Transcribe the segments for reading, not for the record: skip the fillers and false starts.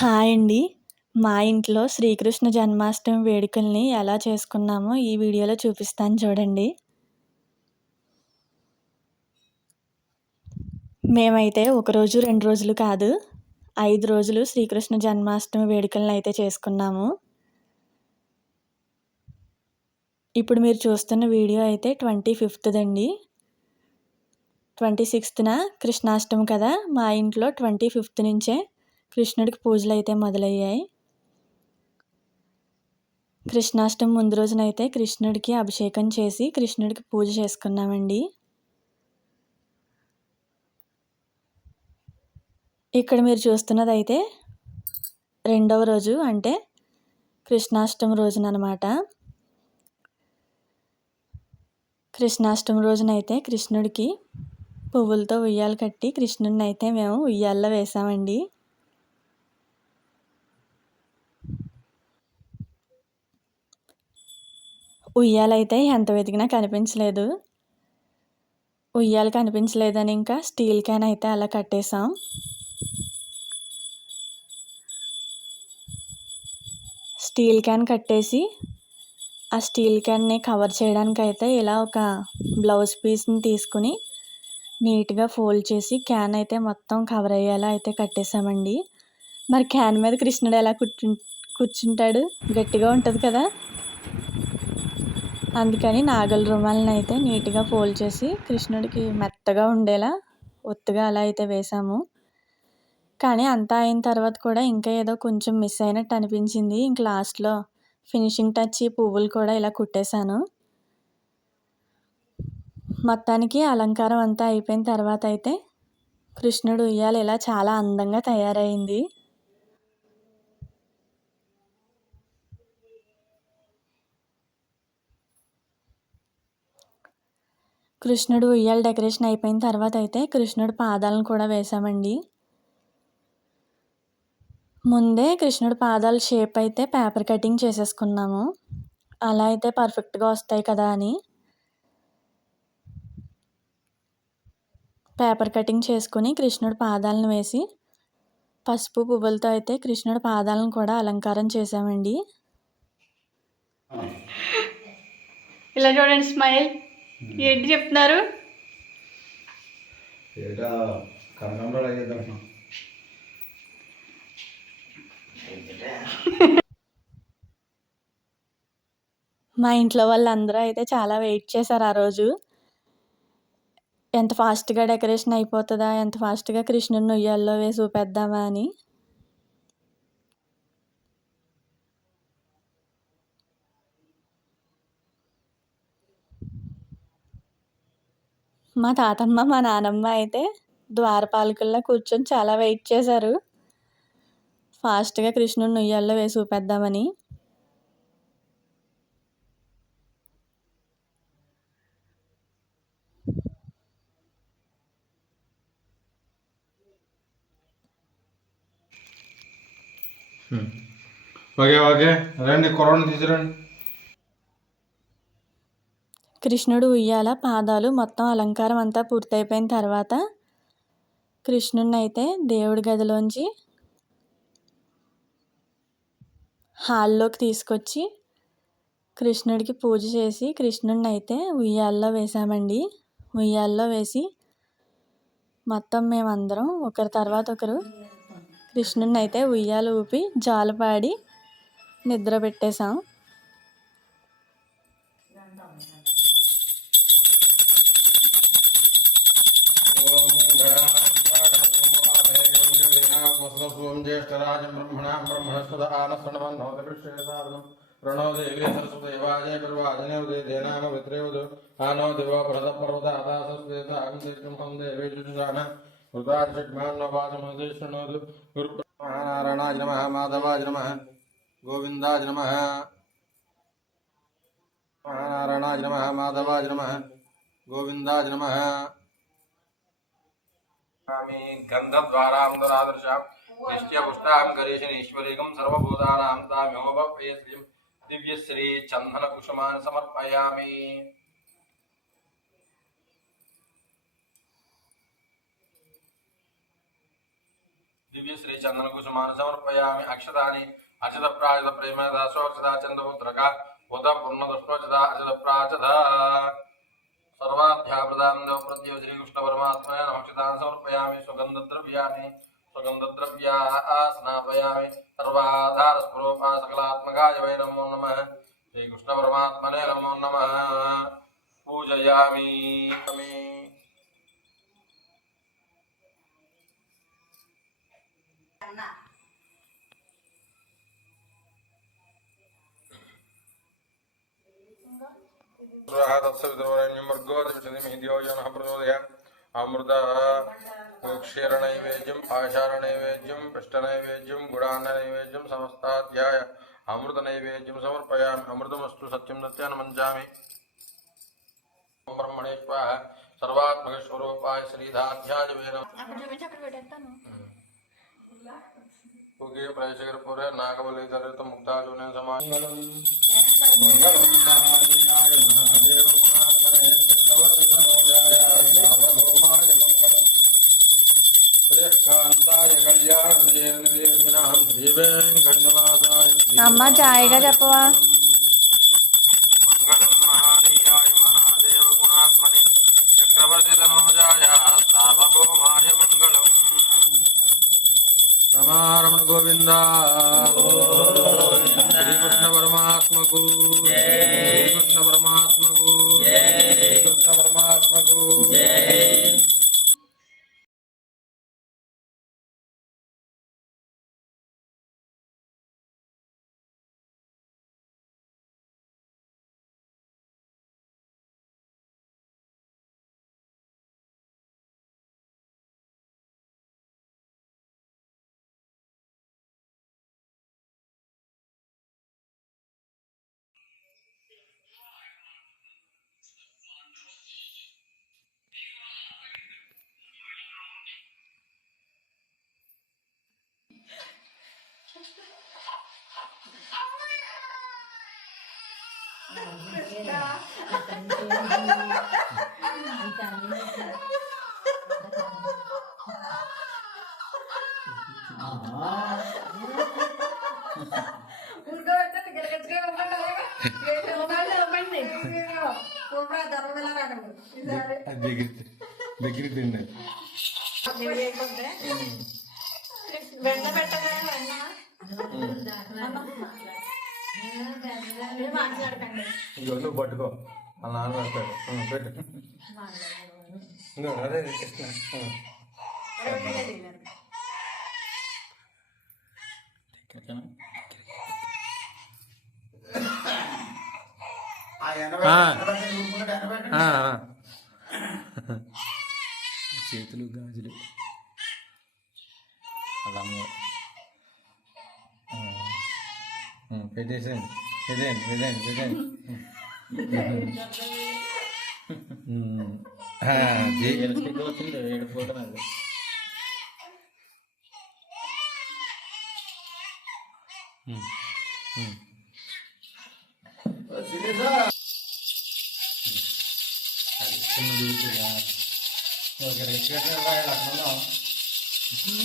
Hi అండి. మా ఇంట్లో శ్రీకృష్ణ జన్మాష్టమి వేడుకల్ని ఎలా చేసుకున్నామో ఈ వీడియోలో చూపిస్తాను చూడండి. మేమైతే ఒకరోజు, 2 రోజులు కాదు, 5 రోజులు శ్రీకృష్ణ జన్మాష్టమి వేడుకలనైతే చేసుకున్నాము. ఇప్పుడు మీరు చూస్తున్న వీడియో అయితే 25దండి. 26న కృష్ణాష్టమి కదా! మా ఇంట్లో 25 నుంచే కృష్ణుడికి పూజలైతే మొదలయ్యాయి. కృష్ణాష్టమి ముందు రోజునైతే కృష్ణుడికి అభిషేకం చేసి కృష్ణుడికి పూజ చేసుకున్నామండి. ఇక్కడ మీరు చూస్తున్నదైతే రెండవ రోజు, అంటే కృష్ణాష్టమి రోజుననమాట. కృష్ణాష్టమి రోజునైతే కృష్ణుడికి పువ్వులతో ఉయ్యాల కట్టి కృష్ణుడినైతే మేము ఉయ్యాల్లో వేసామండి. ఉయ్యాలైతే ఎంత వెతికినా కనిపించలేదు. ఉయ్యాల కనిపించలేదని ఇంకా స్టీల్ క్యాన్ అయితే అలా కట్టేసాం. స్టీల్ క్యాన్ కట్టేసి ఆ స్టీల్ క్యాన్ని కవర్ చేయడానికైతే ఇలా ఒక బ్లౌజ్ పీస్ని తీసుకుని నీట్గా ఫోల్డ్ చేసి క్యాన్ అయితే మొత్తం కవర్ అయ్యేలా అయితే కట్టేసామండి. మరి క్యాన్ మీద కృష్ణుడు ఎలా కూర్చుంటాడు? గట్టిగా ఉంటుంది కదా! అందుకని నాగల రుమాలని అయితే నీట్గా ఫోల్డ్ చేసి కృష్ణుడికి మెత్తగా ఉండేలా ఒత్తుగా అలా అయితే వేసాము. కానీ అంతా అయిన తర్వాత కూడా ఇంకా ఏదో కొంచెం మిస్ అయినట్టు అనిపించింది. ఇంక లాస్ట్లో ఫినిషింగ్ టచ్ పువ్వులు కూడా ఇలా కుట్టేశాను. మొత్తానికి అలంకారం అంతా అయిపోయిన తర్వాత అయితే కృష్ణుడు ఉయ్యాల ఇలా చాలా అందంగా తయారైంది. కృష్ణుడు ఉయ్యాల డెకరేషన్ అయిపోయిన తర్వాత అయితే కృష్ణుడు పాదాలను కూడా వేసామండి. ముందే కృష్ణుడి పాదాల షేప్ అయితే పేపర్ కటింగ్ చేసేసుకున్నాము. అలా అయితే పర్ఫెక్ట్గా వస్తాయి కదా అని పేపర్ కటింగ్ చేసుకుని కృష్ణుడి పాదాలను వేసి పసుపు పువ్వులతో అయితే కృష్ణుడి పాదాలను కూడా అలంకారం చేసామండి. ఇలా చూడండి, స్మైల్. ఏంటి చెప్తున్నారు? మా ఇంట్లో వాళ్ళందరూ అయితే చాలా వెయిట్ చేశారు ఆ రోజు. ఎంత ఫాస్ట్గా డెకరేషన్ అయిపోతుందా, ఎంత ఫాస్ట్గా కృష్ణుడిని ఉయ్యాల్లో వేసి ఊపేద్దామా అని. మా తాతమ్మ, మా నానమ్మ అయితే ద్వారపాలకుల్లా కూర్చొని చాలా వెయిట్ చేశారు ఫాస్ట్గా కృష్ణుడిని ఉయ్యాల్లో వేసి ఊపేద్దామని. ఓకే రండి, కొరవని తీసుకురండి. కృష్ణుడు ఉయ్యాల పాదాలు మొత్తం అలంకారం అంతా పూర్తయిపోయిన తర్వాత కృష్ణుడిని అయితే దేవుడి గదిలోంచి హాల్లోకి తీసుకొచ్చి కృష్ణుడికి పూజ చేసి కృష్ణుడిని అయితే ఉయ్యాల్లో వేసామండి. ఉయ్యాల్లో వేసి మొత్తం మేమందరం ఒకరి తర్వాత ఒకరు కృష్ణుడిని అయితే ఉయ్యాలు ఊపి జాలపాడి నిద్ర పెట్టేశాం. ज्येष्ठराजं ब्रह्मणां ब्रह्मणस्पद आनस्तनवन्नोदविश्वेदादनं प्रणो देवी सरस्वतीवाजे गुरुवाजने उदे नाम वित्रेवदु आनो दिवो प्रदपर्वतादासस्वेतागं देवी जुजान हृदार्षड्मान्नवासमदेशृणोदु गुरुनारायणाय नमः माधवाय नमः गोविन्दाय नमः नारायणाय नमः माधवाय नमः गोविन्दाय नमः गन्धद्वारान्दरादर्शां निश्चयपुष्टां गणेशनेश्वरीकं सर्वभूतानां ताम्योपवेश्यं दिव्यश्री चन्दनकुसुमान् समर्पयामि। दिव्य श्री चंदन कुसुमान समर्पयामि अक्षतानि अर्चित प्राचित प्रेम दासोक्षता चंद्रपुत्रका उद पूर्ण दुष्टोचिता अर्चित प्राचित सर्वाध्याप्रदान देव प्रत्यय श्री कृष्ण परमात्मा नमक्षतान् समर्पयामि सुगंधद्रव्याणि स्नापयामि सर्वाधार स्वरूपा सकलात्मकाय वै नमो नमः श्री कृष्ण परमात्मने नमो नमः पूजयामि अमृत क्षीरनैवेद्यम आचारनैवेद्यम पिष्टनैवेद्यम गुडान्ननैवेद्यम समस्ताध्याय अमृत नैवेद्यम समर्पयामि अमृतमस्तु सत्यं सत्यान् मञ्चामि ब्रह्मणे स्वाहा सर्वात्मक स्वरूपाय श्रीधाध्याय पुगे प्रयशकर पुरे नागबली दरित मुक्ताजुने समांगलम मंगलम महादेवाय महादेव गुणात्मने चक्रवर्ती तनोजाय सार्वभौमाय मंगलम श्रीकांताय कल्याणनिधये निवेदिनां श्रीवेंकटनिवासाय అమ్మ జాయిగా చెప్పవా मंगलम महादेवाय महादेव गुणात्मने चक्रवर्ती तनोजाय सार्वभौमाय मंगलम रमारमण गोविंदा श्री कृष्ण परमात्मा को श्री कृष्ण परमात्मा को श्री कृष्ण परमात्मा को దగ్గర తిన్నా నువ్వు పట్టుకో వాళ్ళ నాన్న పెడతాడు పెట్టు అదే చేతులు గాజులు అలా పెట్టేసేయండి పెట్టేయండి పెట్టేయండి పెట్టేయండి ఏడుకోవడం అది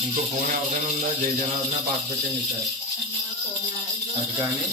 ఇంకో ఫోన్ ఎవరైనా ఉందా జై జనార్దన పాట పెట్టండి సార్ అది కానీ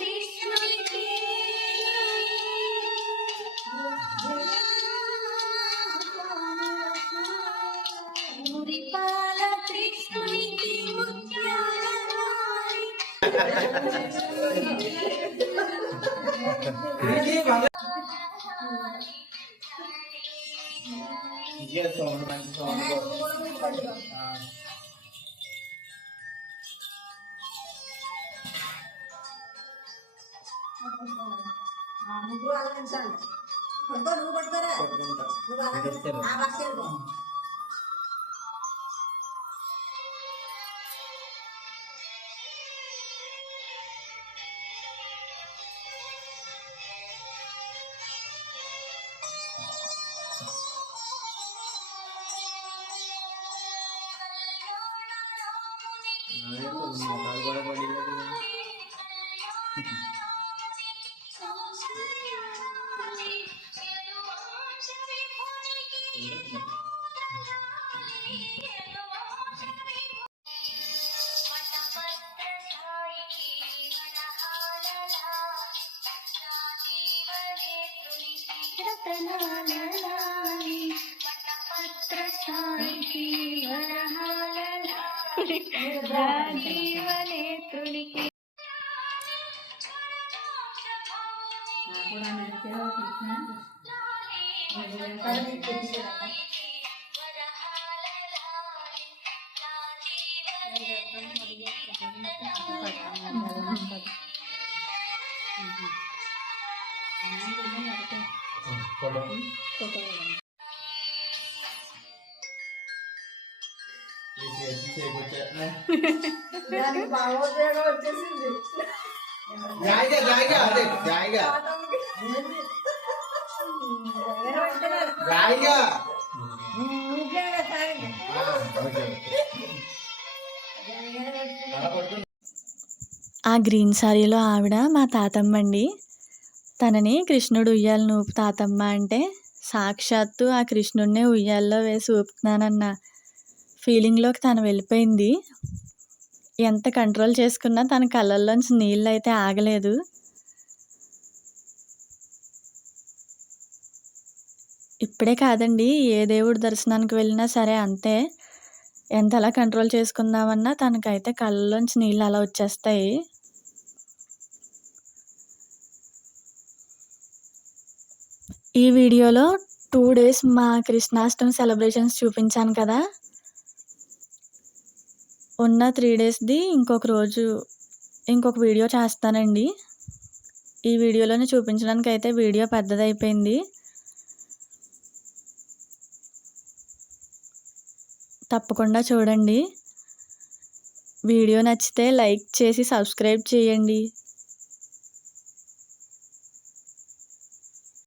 విష్ణుని ఆ గ్రీన్ శారీలో ఆవిడ మా తాతమ్మ అండి. తనని కృష్ణుడు ఉయ్యాలను ఊపు తాతమ్మ అంటే సాక్షాత్తు ఆ కృష్ణుడినే ఉయ్యాల్లో వేసి ఊపుతున్నానన్న ఫీలింగ్లోకి తను వెళ్ళిపోయింది. ఎంత కంట్రోల్ చేసుకున్నా తన కళ్ళల్లోంచి నీళ్ళు అయితే ఆగలేదు. ఇప్పుడే కాదండి, ఏ దేవుడి దర్శనానికి వెళ్ళినా సరే అంతే. ఎంతలా కంట్రోల్ చేసుకుందామన్నా తనకైతే కళ్ళలోంచి నీళ్ళు అలా వచ్చేస్తాయి. ఈ వీడియోలో 2 days మా కృష్ణాష్టమి సెలబ్రేషన్స్ చూపించాను కదా. ఉన్న 3 daysది ఇంకొక వీడియో చేస్తానండి. ఈ వీడియోలోనే చూపించడానికి అయితే వీడియో పెద్దదైపోయింది. తప్పకుండా చూడండి. వీడియో నచ్చితే లైక్ చేసి సబ్స్క్రైబ్ చేయండి.